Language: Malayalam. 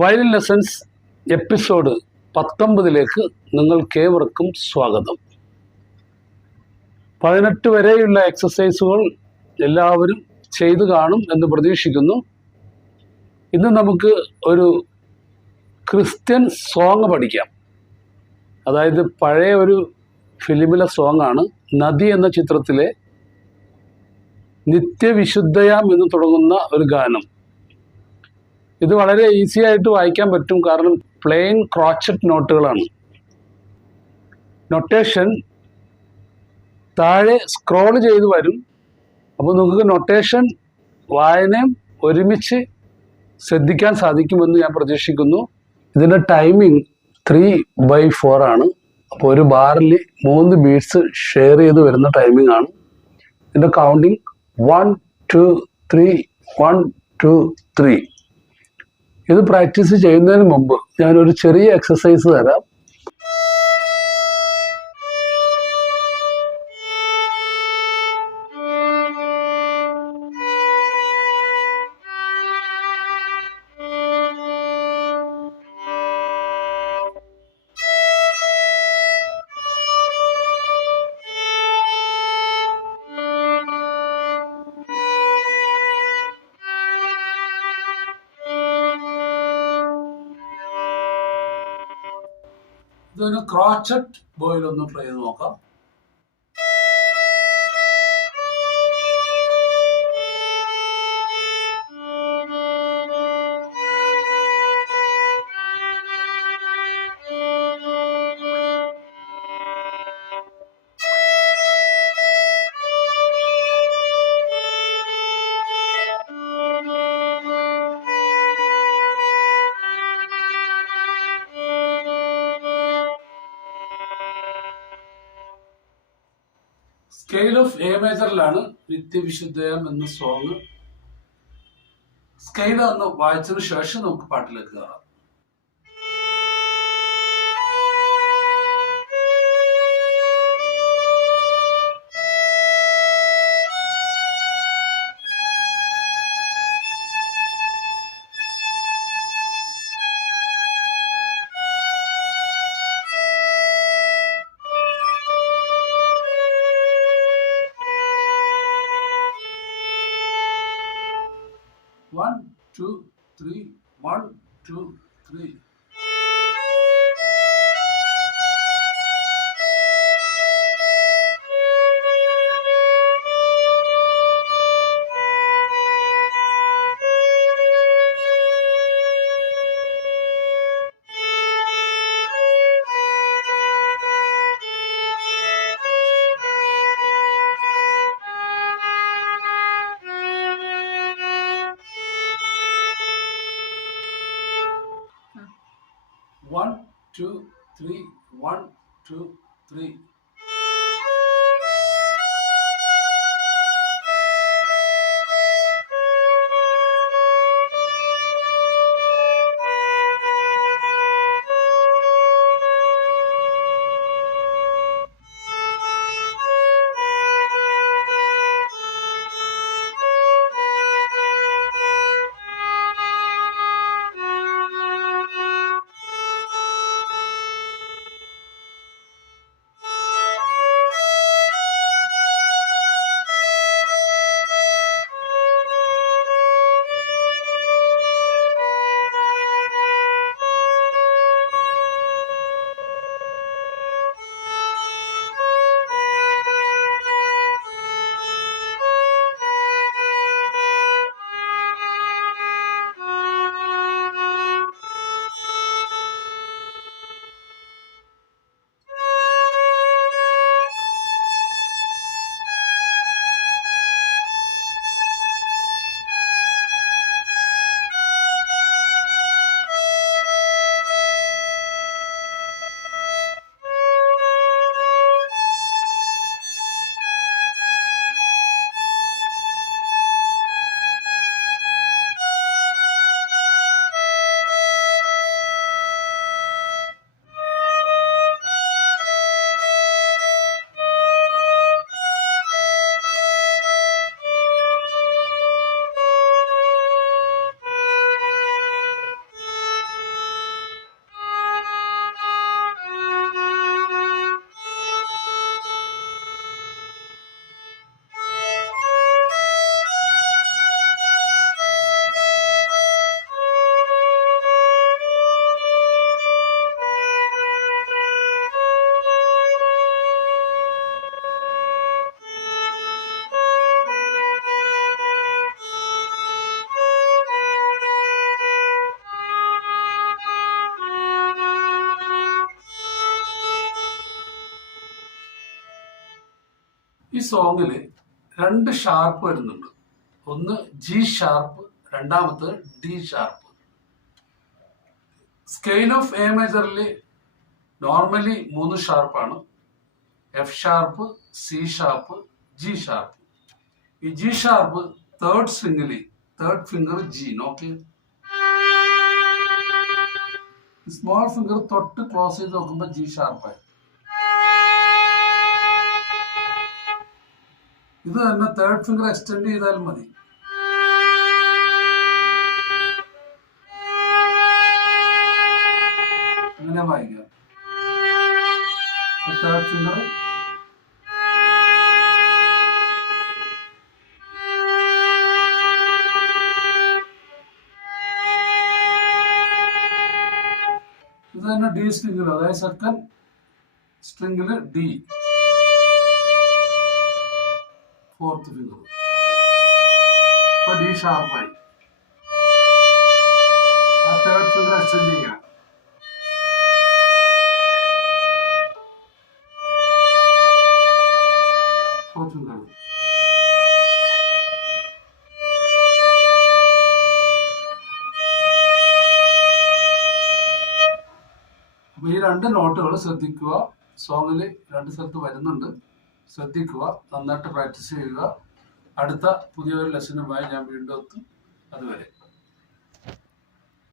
വയലിൻ ലെസൺസ് എപ്പിസോഡ് 19 നിങ്ങൾക്കേവർക്കും സ്വാഗതം. 18 വരെയുള്ള എക്സസൈസുകൾ എല്ലാവരും ചെയ്തു കാണും എന്ന് പ്രതീക്ഷിക്കുന്നു. ഇന്ന് നമുക്ക് ഒരു ക്രിസ്ത്യൻ സോങ് പഠിക്കാം. അതായത് പഴയ ഒരു ഫിലിമിലെ സോങ്ങാണ്. നദി എന്ന ചിത്രത്തിലെ നിത്യവിശുദ്ധയാം എന്ന് തുടങ്ങുന്ന ഒരു ഗാനം. ഇത് വളരെ ഈസി ആയിട്ട് വായിക്കാൻ പറ്റും, കാരണം പ്ലെയിൻ ക്രോച്ചറ്റ് നോട്ടുകളാണ്. നൊട്ടേഷൻ താഴെ സ്ക്രോൾ ചെയ്ത് വരും. അപ്പോൾ നിങ്ങൾക്ക് നൊട്ടേഷൻ വായനയും ഒരുമിച്ച് ശ്രദ്ധിക്കാൻ സാധിക്കുമെന്ന് ഞാൻ പ്രതീക്ഷിക്കുന്നു. ഇതിൻ്റെ ടൈമിംഗ് 3/4 ആണ്. അപ്പോൾ ഒരു ബാറിൽ 3 ബീറ്റ്സ് ഷെയർ ചെയ്ത് വരുന്ന ടൈമിംഗ് ആണ്. ഇതിൻ്റെ കൗണ്ടിങ് 1 2 3 1 2 3. ഇത് പ്രാക്ടീസ് ചെയ്യുന്നതിന് മുമ്പ് ഞാനൊരു ചെറിയ എക്സസൈസ് തരാം. ഇതൊരു ക്രോച്ചറ്റ് ബോയിൽ ഒന്ന് ട്രൈ ചെയ്ത് നോക്കാം. സ്കെയിൽ ഓഫ് എ മേജറിലാണ് നിത്യവിശുദ്ധയം എന്ന സോങ്. സ്കെയിൽ ഒന്ന് വായിച്ചതിന് ശേഷം നമുക്ക് പാട്ടിലേക്ക് കയറാം. One, two, three, 1 2 3. One, two, three, 1 2 3. സോങ്ങില് 2 ഷാർപ്പ് വരുന്നുണ്ട്. ഒന്ന് ജി ഷാർപ്പ്, രണ്ടാമത്തെ D sharp. Scale of A മേജറിൽ നോർമലി 3 ഷാർപ്പാണ്. F sharp, C sharp, G sharp. ഈ ജി ഷാർപ്പ് തേർഡ് സ്ട്രിംഗില്, തേർഡ് ഫിംഗർ ജി നോക്കി, സ്മോൾ ഫിംഗർ തൊട്ട് ക്ലോസ് ചെയ്ത് നോക്കുമ്പോ ജി ഷാർപ്പായി. ഇത് തന്നെ തേർഡ് ഫിംഗർ എക്സ്റ്റെൻഡ് ചെയ്താലും മതി. അങ്ങനെ വായിക്കാം. തേർഡ് ഫിംഗർ ഇത് തന്നെ ഡി സ്ട്രിംഗിൽ, അതായത് സെക്കൻഡ് സ്ട്രിംഗില് ഡി, ഫോർത്ത് ഫിംഗർ. ഇപ്പൊ ഡി ഷാർപ്പായി. ആ തേർഡ് ഫിംഗർ എക്സ്റ്റെൻഡ് ചെയ്യാം. Fourth finger. അപ്പൊ ഈ 2 നോട്ടുകൾ ശ്രദ്ധിക്കുക. സോങ്ങില് 2 സ്ഥലത്ത് വരുന്നുണ്ട്, ശ്രദ്ധിക്കുക. നന്നായിട്ട് പ്രാക്ടീസ് ചെയ്യുക. അടുത്ത പുതിയൊരു ലെസനുമായി ഞാൻ വീണ്ടും എത്തും. അതുവരെ.